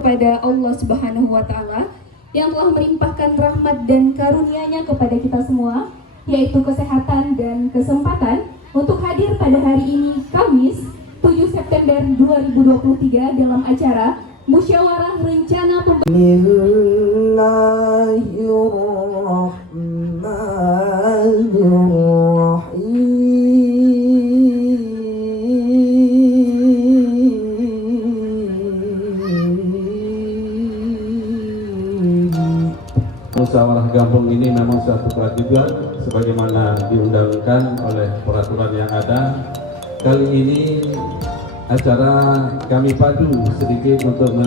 kepada Allah Subhanahu wa Ta'ala yang telah melimpahkan rahmat dan karunia-Nya kepada kita semua, yaitu kesehatan dan kesempatan untuk hadir pada hari ini Kamis 7 September 2023 dalam acara Musyawarah Rencana Musyawarah Gampung ini memang suatu kewajiban sebagaimana diundangkan oleh peraturan yang ada. Kali ini acara kami padu sedikit untuk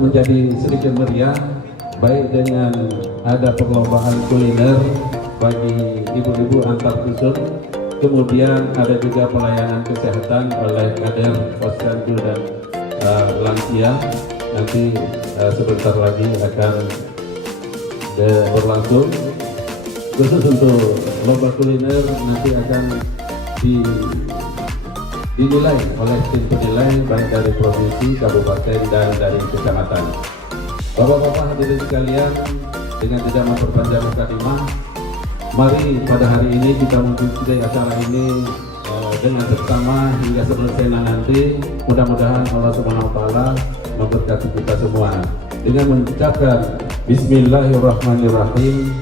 menjadi sedikit meriah, baik dengan ada perlombaan kuliner bagi ibu-ibu antar dusun, kemudian ada juga pelayanan kesehatan oleh kader posyandu dan lansia. Nanti sebentar lagi akan berlangsung. Khusus untuk lomba kuliner nanti akan dinilai oleh tim penilai baik dari provinsi, kabupaten dan dari kecamatan. Bapak-bapak hadirin sekalian, dengan tidak memperpanjang mukadimah, mari pada hari ini kita mengikuti acara ini dengan bersama hingga selesai nanti. Mudah-mudahan Allah Subhanahu wa Ta'ala memberkati kita semua dengan mengucapkan Bismillahirrahmanirrahim.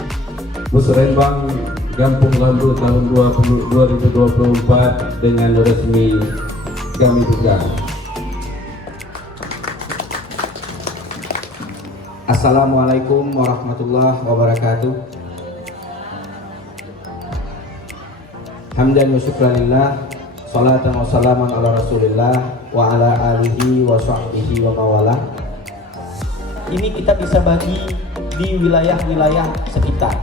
Musrembang Gampung Lambu tahun 2024 dengan resmi kami buka. Assalamualaikum warahmatullahi wabarakatuh. Hamdan wa syukranillah, salatan wa salaman ala rasulillah wa ala alihi wa sahbihi wa mawalah. Ini kita bisa bagi di wilayah-wilayah sekitar.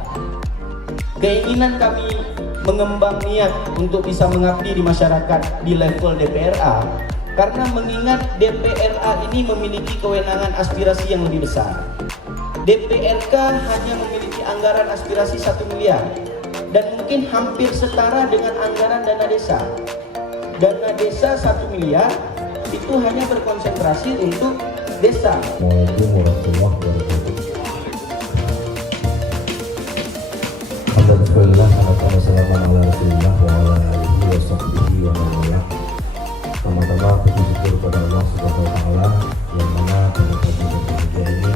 Keinginan kami mengembang niat untuk bisa mengabdi di masyarakat di level DPRA karena mengingat DPRA ini memiliki kewenangan aspirasi yang lebih besar. DPRK hanya memiliki anggaran aspirasi 1 miliar dan mungkin hampir setara dengan anggaran dana desa. Dana desa 1 miliar itu hanya berkonsentrasi untuk desa. Assalamualaikum warahmatullahi wabarakatuh. Alhamdulillah, wassalamualaikum ala rasulillah wa ala alihi wa sahbihi wa mawalah. Pertama-tama puji syukur kepada Allah Subhanahu wa Ta'ala yang mana pada pagi dan pagi ini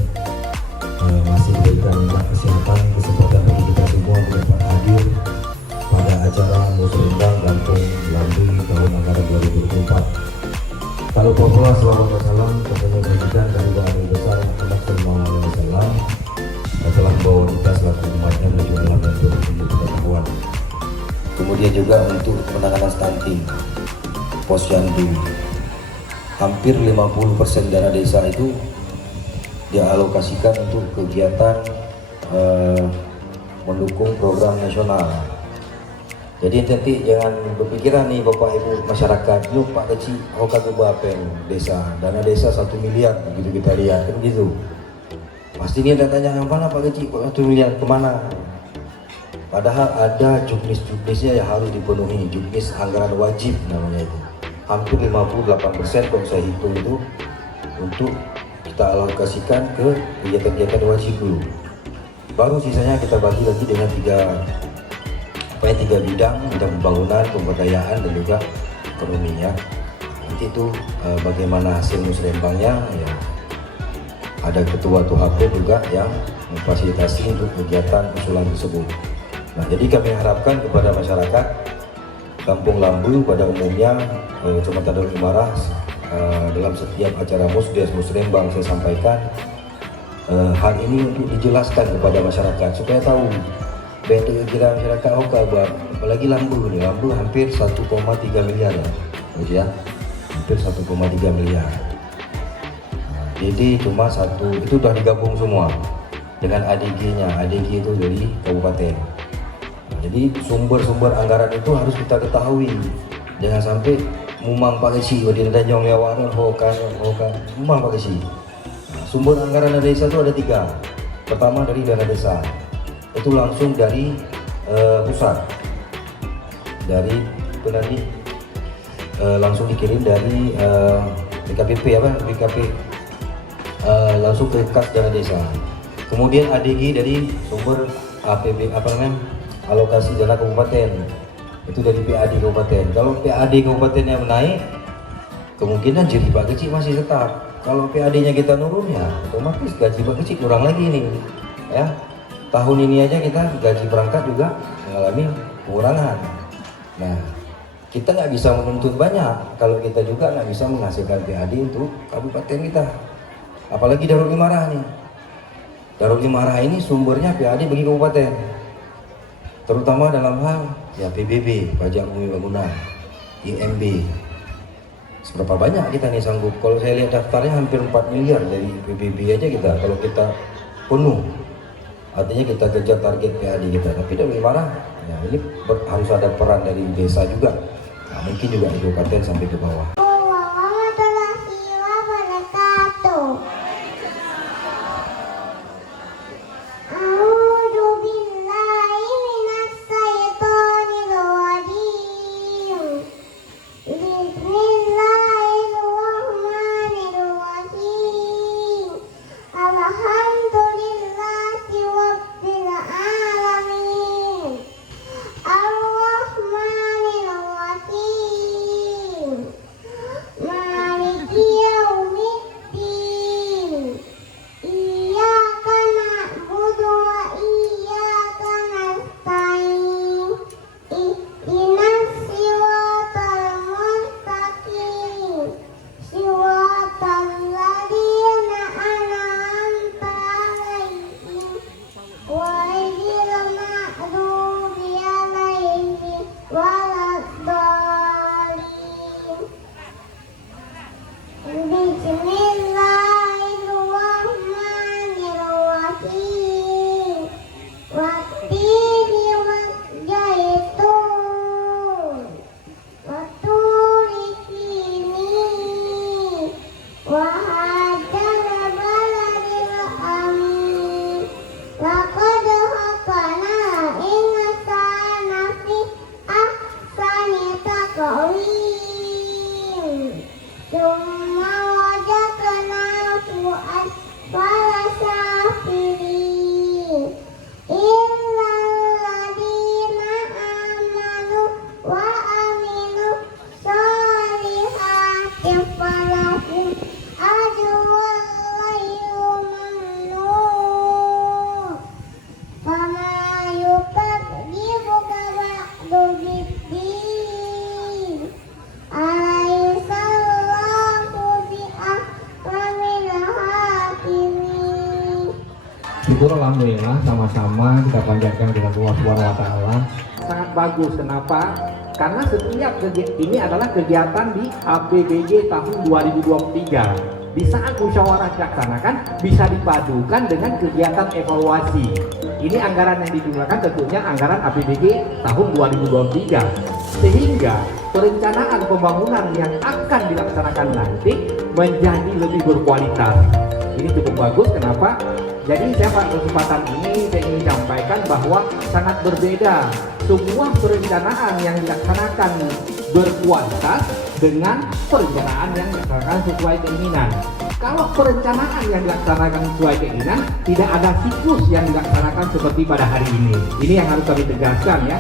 masih diberikan nikmat kesehatan, kesempatan bagi kita semua untuk dapat hadir pada acara Musrembang Gampung Lambu tahun anggaran 2024. Kalau populer selawat wassalam kepada presiden dari Wali Besar Muhammad Sallallahu Alaihi Wasallam telah membawa kita selaku umatnya menuju alam dan bertujuh pengetahuan. Kemudian juga untuk penanganan stunting, posyandu, hampir 50% dana desa itu dialokasikan untuk kegiatan mendukung program nasional. Jadi nanti jangan berpikiran nih Bapak Ibu masyarakat, lu Pak Kecil, oh kagak bapen desa, dana desa 1 miliar, begitu kita lihat kan gitu. Pasti dia tanya yang mana Pak Kecil, 1 miliar kemana? Padahal ada juknis-juknisnya yang harus dipenuhi, juknis anggaran wajib namanya itu. Hampir 58% kalau saya hitung itu untuk kita alokasikan ke kegiatan-kegiatan wajib dulu. Baru sisanya kita bagi lagi dengan tiga bidang pembangunan, pemberdayaan dan juga ekonomi ya. Nanti itu bagaimana hasil musrembangnya ya. Ada ketua TUHP juga yang memfasilitasi untuk kegiatan usulan tersebut. Nah, jadi kami harapkan kepada masyarakat Kampung Lambu pada umumnya, Kecamatan Daun Imarah, dalam setiap acara Musdes Musrembang saya sampaikan hal ini untuk dijelaskan kepada masyarakat supaya tahu. Bentuk kira masyarakat kabar, apalagi Lambu nih, Lambu hampir 1,3 miliar ya, hampir 1,3 miliar. Nah, jadi cuma satu itu sudah digabung semua dengan ADG-nya, ADG itu dari kabupaten. Nah, jadi sumber-sumber anggaran itu harus kita ketahui, jangan sampai mumang Pak Kesi, wadin danjong yawaran hokan, mumang Pak Kesi. Nah, sumber anggaran dana desa itu ada 3. Pertama dari dana desa. Itu langsung dari pusat, dari langsung dikirim dari BKPP langsung ke kas dana desa. Kemudian ADG dari sumber APB alokasi dana kabupaten, itu dari PAD kabupaten. Kalau PAD kabupaten yang naik, kemungkinan jadi Pak Kecil masih tetap. Kalau PAD-nya kita nurun ya otomatis gaji Pak Kecil kurang lagi nih ya. Tahun ini aja kita gaji perangkat juga mengalami pengurangan. Nah, kita nggak bisa menuntut banyak kalau kita juga nggak bisa menghasilkan PAD untuk kabupaten kita. Apalagi Darul Imarah nih. Darul Imarah ini sumbernya PAD bagi kabupaten, terutama dalam hal ya PBB, pajak bumi bangunan, IMB. Seberapa banyak kita nih sanggup? Kalau saya lihat daftarnya hampir 4 miliar dari PBB aja kita. Kalau kita penuh, artinya kita kejar target PAD kita. Tapi Darul Imarah, ya ini harus ada peran dari desa juga. Nah, mungkin juga di kabupaten sampai ke bawah. Syukur alhamdulillah sama-sama kita panjatkan kepada Allah Subhanahu wa taala. Sangat bagus. Kenapa? Karena setiap ini adalah kegiatan di APBD tahun 2023. Di saat musyawarah dilaksanakan bisa dipadukan dengan kegiatan evaluasi. Ini anggaran yang digunakan tentunya anggaran APBD tahun 2023. Sehingga perencanaan pembangunan yang akan dilaksanakan nanti menjadi lebih berkualitas. Ini cukup bagus. Kenapa? Jadi saya pada kesempatan ini saya ingin sampaikan bahwa sangat berbeda semua perencanaan yang dilaksanakan berkualitas dengan perencanaan yang dilaksanakan sesuai keinginan. Kalau perencanaan yang dilaksanakan sesuai keinginan, tidak ada siklus yang dilaksanakan seperti pada hari ini. Ini yang harus kami tegaskan ya.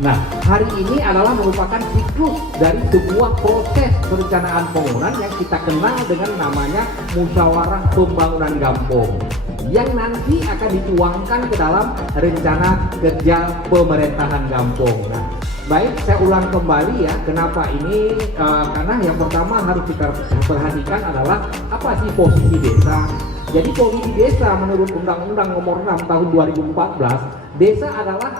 Nah, hari ini adalah merupakan siklus dari sebuah proses perencanaan pembangunan yang kita kenal dengan namanya musyawarah pembangunan kampung, yang nanti akan dituangkan ke dalam rencana kerja pemerintahan kampung. Nah, baik, saya ulang kembali ya, kenapa ini? Karena yang pertama harus kita perhatikan adalah apa sih posisi desa. Jadi posisi desa menurut Undang-Undang Nomor 6 Tahun 2014, desa adalah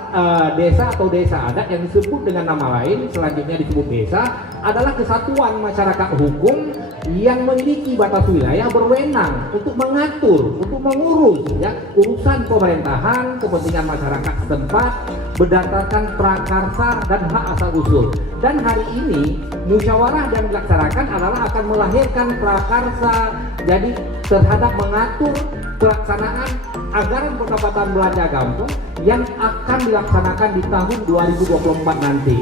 desa atau desa adat yang disebut dengan nama lain, selanjutnya disebut desa, adalah kesatuan masyarakat hukum yang memiliki batas wilayah berwenang untuk mengatur, untuk mengurus ya urusan pemerintahan, kepentingan masyarakat setempat berdasarkan prakarsa dan hak asal usul. Dan hari ini musyawarah yang dilaksanakan adalah akan melahirkan prakarsa, jadi terhadap mengatur pelaksanaan anggaran pendapatan belanja kampung yang akan dilaksanakan di tahun 2024 nanti.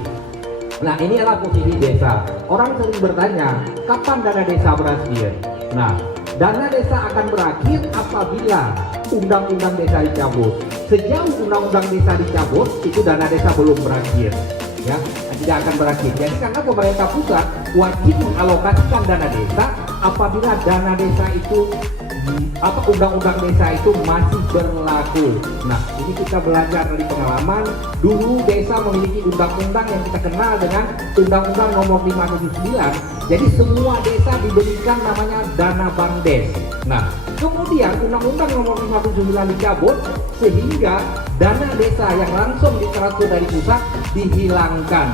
Nah, ini adalah posisi desa. Orang sering bertanya, kapan dana desa berakhir? Nah, dana desa akan berakhir apabila undang-undang desa dicabut. Sejauh undang-undang desa dicabut, itu dana desa belum berakhir, ya, tidak akan berakhir. Jadi karena pemerintah pusat wajib mengalokasikan dana desa apabila dana desa itu undang-undang desa itu masih berlaku. Nah, ini kita belajar dari pengalaman. Dulu desa memiliki undang-undang yang kita kenal dengan Undang-Undang Nomor 579. Jadi semua desa diberikan namanya dana bank des. Nah, kemudian Undang-Undang Nomor 579 dicabut sehingga dana desa yang langsung ditransfer dari pusat dihilangkan.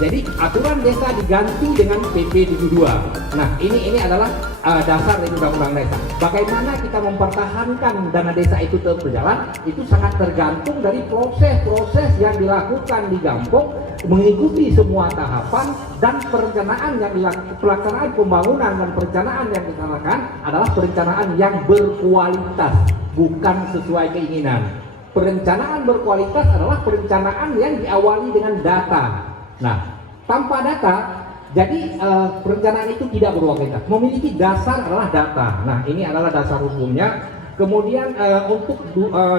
Jadi aturan desa diganti dengan PP 72. Nah, ini adalah dasar dari undang-undang desa. Bagaimana kita mempertahankan dana desa itu tetap berjalan, itu sangat tergantung dari proses-proses yang dilakukan di Gampong, mengikuti semua tahapan dan perencanaan yang dilakukan, pelaksanaan pembangunan dan perencanaan yang dilakukan adalah perencanaan yang berkualitas, bukan sesuai keinginan. Perencanaan berkualitas adalah perencanaan yang diawali dengan data. Nah, tanpa data, jadi perencanaan itu tidak berkualitas. Memiliki dasar adalah data. Nah, ini adalah dasar hukumnya. Kemudian untuk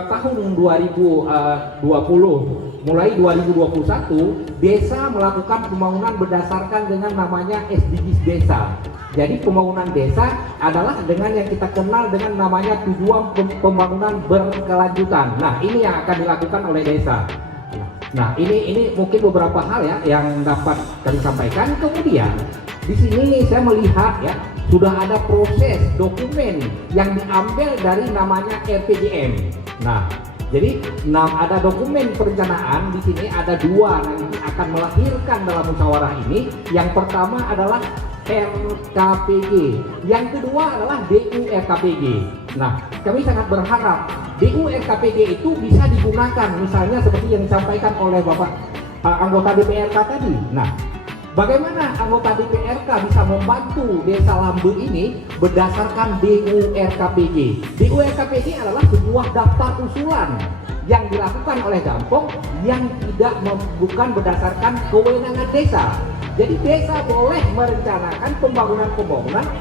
tahun 2020, mulai 2021, desa melakukan pembangunan berdasarkan dengan namanya SDGs desa. Jadi pembangunan desa adalah dengan yang kita kenal dengan namanya tujuan pembangunan berkelanjutan. Nah, ini yang akan dilakukan oleh desa. Nah, ini mungkin beberapa hal ya yang dapat kami sampaikan. Kemudian di sini saya melihat ya sudah ada proses dokumen yang diambil dari namanya RPJM. Nah, jadi ada dokumen perencanaan di sini ada dua yang akan melahirkan dalam musyawarah ini. Yang pertama adalah RKPG, yang kedua adalah DURKPG. Nah, kami sangat berharap DURKPG itu bisa digunakan, misalnya seperti yang disampaikan oleh Bapak anggota DPRK tadi. Nah, bagaimana anggota DPRK bisa membantu Desa Lambe ini berdasarkan DURKPG? DURKPG adalah sebuah daftar usulan yang dilakukan oleh Gampong yang bukan berdasarkan kewenangan desa. Jadi desa boleh merencanakan pembangunan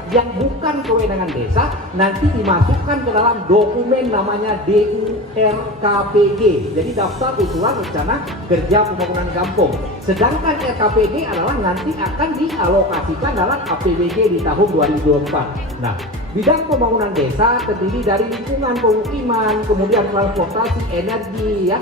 yang bukan kewenangan desa, nanti dimasukkan ke dalam dokumen namanya DURKPG. Jadi daftar usulan rencana kerja pembangunan kampung. Sedangkan RKPG adalah nanti akan dialokasikan dalam APBD di tahun 2024. Nah, bidang pembangunan desa terdiri dari lingkungan pemukiman, kemudian transportasi, energi, ya,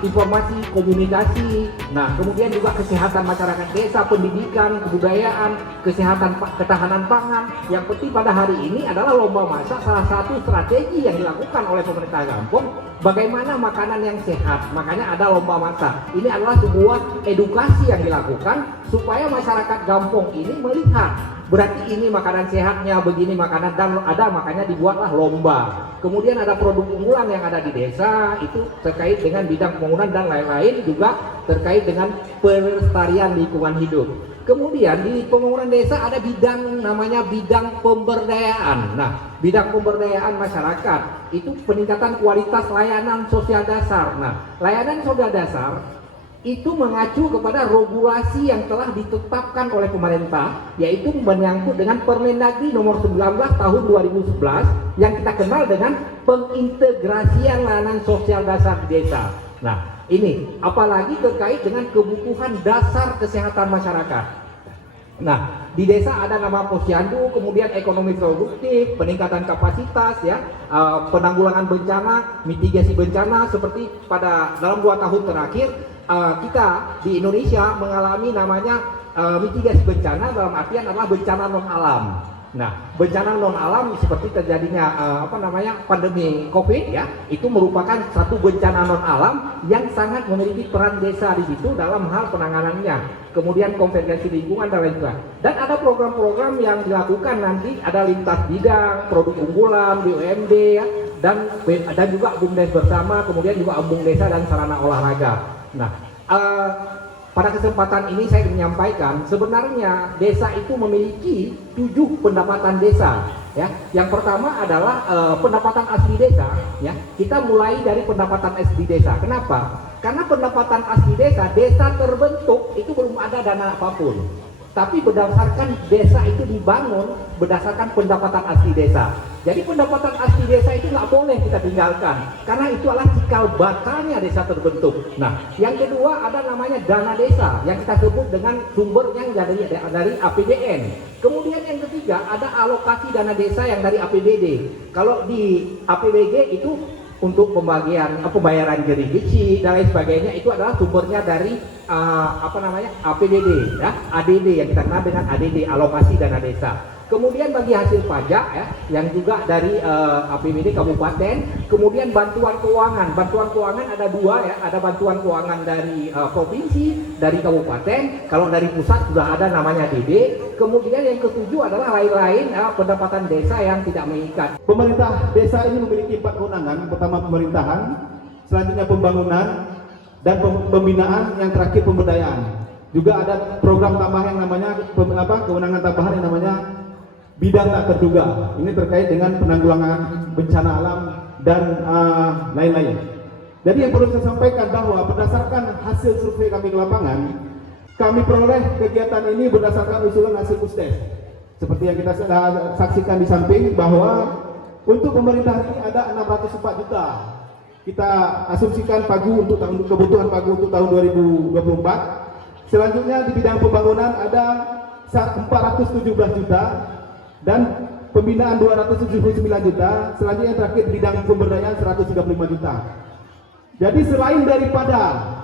informasi, komunikasi. Nah, kemudian juga kesehatan masyarakat desa, pendidikan, kebudayaan, kesehatan, ketahanan pangan. Yang penting pada hari ini adalah lomba masak, salah satu strategi yang dilakukan oleh pemerintah Gampong. Bagaimana makanan yang sehat, makanya ada lomba masak. Ini adalah sebuah edukasi yang dilakukan supaya masyarakat Gampong ini melihat berarti ini makanan sehatnya, begini makanan, dan ada makanya dibuatlah lomba. Kemudian ada produk unggulan yang ada di desa itu terkait dengan bidang pembangunan dan lain-lain, juga terkait dengan pelestarian lingkungan hidup. Kemudian di pembangunan desa ada bidang namanya bidang pemberdayaan. Nah, bidang pemberdayaan masyarakat itu peningkatan kualitas layanan sosial dasar. Nah, layanan sosial dasar itu mengacu kepada regulasi yang telah ditetapkan oleh pemerintah, yaitu menyangkut dengan Permendagri nomor 19 tahun 2011 yang kita kenal dengan pengintegrasian layanan sosial dasar di desa. Nah, ini apalagi terkait dengan kebutuhan dasar kesehatan masyarakat. Nah, di desa ada nama posyandu, kemudian ekonomi produktif, peningkatan kapasitas, ya, penanggulangan bencana, mitigasi bencana. Seperti dalam 2 tahun terakhir kita di Indonesia mengalami namanya mitigasi bencana, dalam artian adalah bencana non alam. Nah, bencana non alam seperti terjadinya pandemi COVID, ya, itu merupakan satu bencana non alam yang sangat memiliki peran desa di situ dalam hal penanganannya. Kemudian konvergensi lingkungan dan lain-lain. Dan ada program-program yang dilakukan nanti, ada lintas bidang, produk unggulan, BUMD, ya, dan juga BUMDes bersama, kemudian juga embung desa dan sarana olahraga. Nah, pada kesempatan ini saya menyampaikan sebenarnya desa itu memiliki 7 pendapatan desa, ya. Yang pertama adalah pendapatan asli desa, ya. Kita mulai dari pendapatan asli desa. Kenapa? Karena pendapatan asli desa terbentuk itu belum ada dana apapun. tapi berdasarkan desa itu dibangun berdasarkan pendapatan asli desa. Jadi pendapatan asli desa itu nggak boleh kita tinggalkan, karena itu adalah cikal bakalnya desa terbentuk. Nah, yang kedua ada namanya dana desa yang kita sebut dengan sumber yang dari APBN. Kemudian yang ketiga ada alokasi dana desa yang dari APBD. Kalau di APBD itu untuk pembayaran gerigi dan lain sebagainya, itu adalah sumbernya dari APBD, ya, ADD yang kita kenal dengan ADD, alokasi dana desa. Kemudian bagi hasil pajak, ya, yang juga dari APBD kabupaten. Kemudian bantuan keuangan ada dua, ya, ada bantuan keuangan dari provinsi, dari kabupaten. Kalau dari pusat sudah ada namanya DD. Kemudian yang ketujuh adalah lain-lain, pendapatan desa yang tidak mengikat. Pemerintah desa ini memiliki 4 kewenangan. Pertama pemerintahan, selanjutnya pembangunan, dan pembinaan, yang terakhir pemberdayaan. Juga ada program tambahan yang namanya kewenangan tambahan yang namanya bidang tak terduga. Ini terkait dengan penanggulangan bencana alam dan lain-lain. Jadi yang perlu saya sampaikan bahwa berdasarkan hasil survei kami ke lapangan, kami peroleh kegiatan ini berdasarkan usulan hasil Pusdes. Seperti yang kita saksikan di samping, bahwa untuk pemerintah ini ada 604 juta. Kita asumsikan pagu untuk kebutuhan pagu untuk tahun 2024. Selanjutnya di bidang pembangunan ada 417 juta dan pembinaan 279 juta. Selanjutnya terakhir di bidang pemberdayaan 135 juta. Jadi selain daripada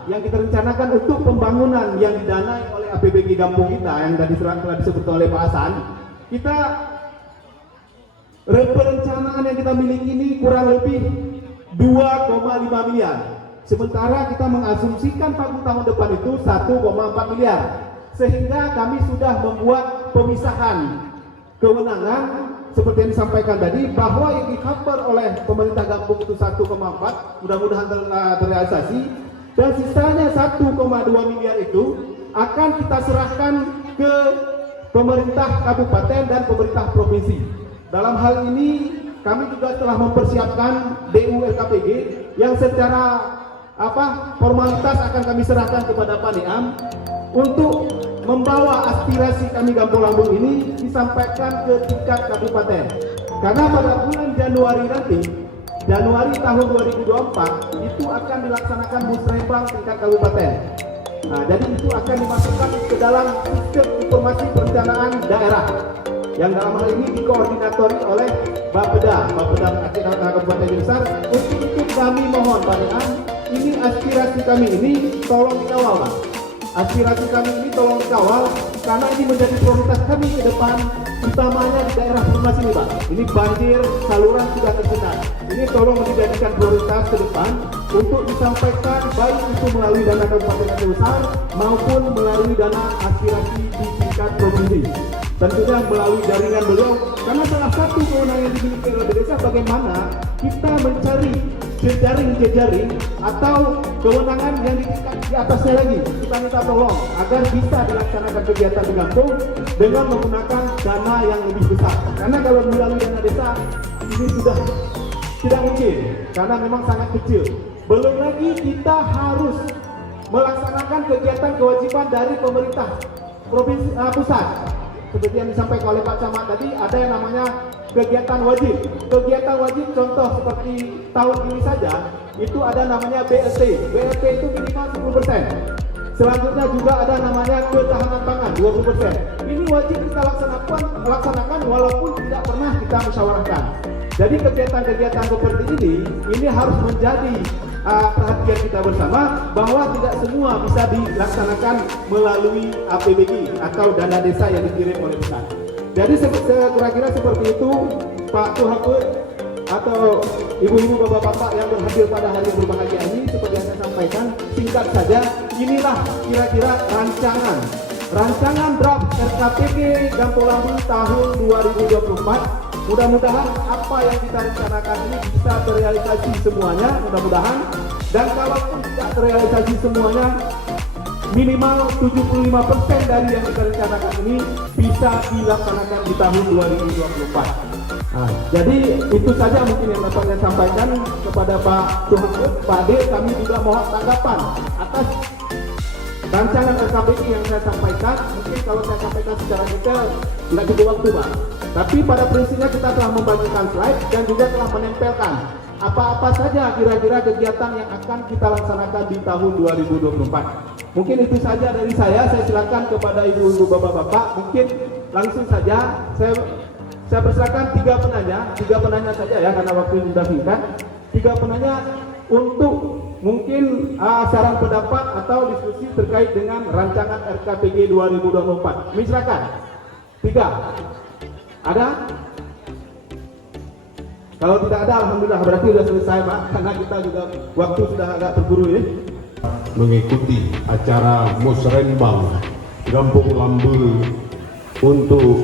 yang kita rencanakan untuk pembangunan yang didanai oleh APBD Kampung kita yang tadi telah disebut oleh Pak Hasan, kita perencanaan yang kita miliki ini kurang lebih 2,5 miliar. Sementara kita mengasumsikan pagu tahun depan itu 1,4 miliar. Sehingga kami sudah membuat pemisahan kewenangan seperti yang disampaikan tadi, bahwa yang di-cover oleh pemerintah Kampung itu 1,4, mudah-mudahan terrealisasi, dan sisanya 1,2 miliar itu akan kita serahkan ke pemerintah kabupaten dan pemerintah provinsi. Dalam hal ini kami juga telah mempersiapkan DU LKPG yang secara formalitas akan kami serahkan kepada Pak Deam untuk membawa aspirasi kami Kampung Lambung ini disampaikan ke tingkat kabupaten. Karena pada bulan Januari nanti, Januari tahun 2024, itu akan dilaksanakan musrembang tingkat kabupaten. Nah, jadi itu akan dimasukkan ke dalam sistem informasi perencanaan daerah, yang dalam hal ini dikoordinatori oleh Bapeda Kabupaten Besar. Untuk itu kami mohon Pak Deam, ini aspirasi kami ini tolong dikawal, Pak. Aspirasi kami ini tolong dikawal, karena ini menjadi prioritas kami ke depan, utamanya di daerah Perumnas ini, Pak. Ini banjir, saluran sudah tersendat. Ini tolong dijadikan prioritas ke depan untuk disampaikan, baik itu melalui dana Kabupaten Aceh Besar maupun melalui dana aspirasi di tingkat provinsi. Tentunya melalui jaringan beliau, karena salah satu kewenangan yang dimiliki oleh desa bagaimana kita mencari jejaring atau kewenangan yang di atasnya lagi. Kita minta tolong agar bisa dilaksanakan kegiatan di kampung dengan menggunakan dana yang lebih besar. Karena kalau melalui dana desa ini sudah tidak mungkin, karena memang sangat kecil. Belum lagi kita harus melaksanakan kegiatan kewajiban dari pemerintah provinsi pusat. Seperti yang disampaikan oleh Pak Camat tadi, ada yang namanya kegiatan wajib. Kegiatan wajib contoh seperti tahun ini saja, itu ada namanya BLT. BLT itu minimal 10%. Selanjutnya juga ada namanya ketahanan pangan 20%. Ini wajib kita laksanakan walaupun tidak pernah kita musyawarahkan. Jadi kegiatan-kegiatan seperti ini harus menjadi perhatian kita bersama, bahwa tidak semua bisa dilaksanakan melalui APBD atau dana desa yang dikirim oleh pusat. Jadi kira-kira seperti itu Pak Tuhabud atau ibu-ibu bapak-bapak yang berhadir pada hari berbahagia ini. Seperti yang saya sampaikan, singkat saja, inilah kira-kira rancangan draft RKPG Kampung Lambung tahun 2024. Mudah-mudahan apa yang kita rencanakan ini bisa terrealisasi semuanya, mudah-mudahan. Dan kalaupun tidak terrealisasi semuanya, minimal 75% dari yang kita rencanakan ini bisa dilaksanakan di tahun 2024. Nah, jadi itu saja mungkin yang dapat saya sampaikan kepada Pak Tuhabud. Pak Ade, kami juga mohon tanggapan atas rancangan RKPD yang saya sampaikan, mungkin kalau saya sampaikan secara detail nggak cukup waktu Pak. Tapi pada prinsipnya kita telah membagikan slide dan juga telah menempelkan apa-apa saja kira-kira kegiatan yang akan kita laksanakan di tahun 2024. Mungkin itu saja dari saya silakan kepada ibu-ibu bapak-bapak, mungkin langsung saja saya persilakan tiga penanya saja ya karena waktu sudah singkat. Tiga penanya untuk mungkin saran pendapat atau diskusi terkait dengan rancangan RKPG 2024. Silakan. Tiga. Ada? Kalau tidak ada, alhamdulillah berarti sudah selesai Pak, karena kita juga waktu sudah agak terburu ya. Mengikuti acara musrenbang Gampung Lambu untuk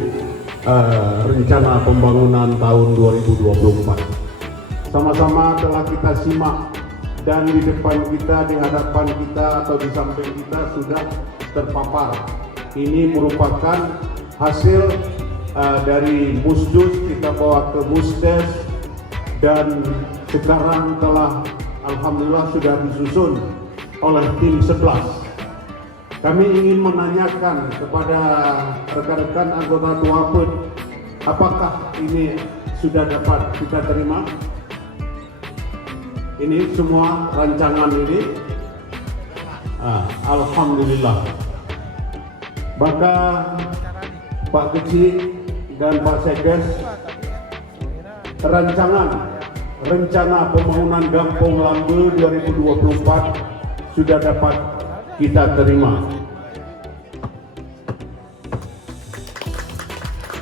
rencana pembangunan tahun 2024. Sama-sama telah kita simak dan di depan kita, di hadapan kita atau di samping kita sudah terpapar. Ini merupakan hasil dari Musdus kita bawa ke Musdes dan sekarang telah alhamdulillah sudah disusun oleh tim 11. Kami ingin menanyakan kepada rekan-rekan anggota Tuapet, apakah ini sudah dapat kita terima? Ini semua rancangan ini, alhamdulillah. Maka Pak Kecil dan Pak Sekdes, rencana pembangunan Gampung Lambu 2024 sudah dapat kita terima.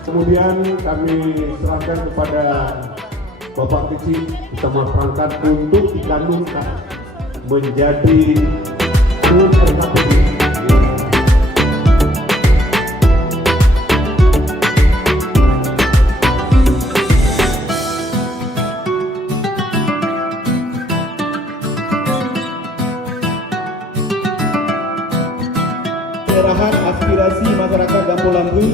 Kemudian kami serahkan kepada Bapak Kecil bersama perangkat untuk dikanunkan menjadi RKPD. Penyerahan aspirasi masyarakat Gampung Lambu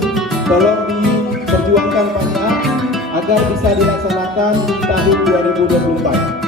tolong diperjuangkan Pak agar bisa dilaksanakan di tahun 2024.